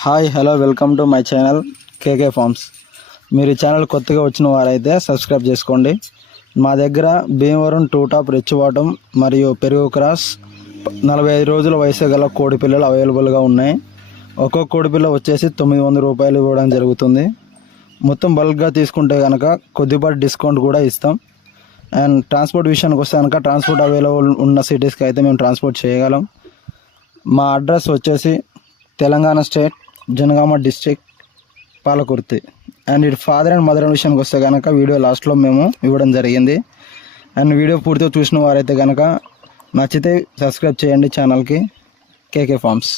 Hi hello welcome to my channel KK farms. మీరు ఈ channel కొత్తగా వచ్చిన వారైతే సబ్స్క్రైబ్ చేసుకోండి. మా దగ్గర భీమవరం 2 టాప్ రిచ్ బాటమ్ మరియు పెరుగు క్రాస్ 45 రోజుల వయసు గల కోడి పిల్లలు అవైలబుల్గా ఉన్నాయి. ఒక్కొక్క కోడి పిల్ల వచ్చేసి 900 రూపాయలు ఇవ్వడం జరుగుతుంది. మొత్తం బల్క్గా తీసుకుంటే కనుక కొద్దిపాటి డిస్కౌంట్ కూడా ఇస్తాం. అండ్ ట్రాన్స్పోర్ట్ విషయానికి వస్తే కనుక ట్రాన్స్పోర్ట్ అవైలబుల్ ఉన్న సిటీస్కి అయితే మేము ట్రాన్స్పోర్ట్ చేయగలం. మా అడ్రస్ వచ్చేసి Telangana state, Jangaon district, Palakurthi. And ఇటు ఫాదర్ అండ్ మదర్ విషయానికి వస్తే కనుక వీడియో లాస్ట్లో మేము ఇవ్వడం జరిగింది. అండ్ వీడియో పూర్తిగా చూసిన వారైతే కనుక నచ్చితే సబ్స్క్రైబ్ చేయండి ఛానల్కి కేకే ఫార్మ్స్.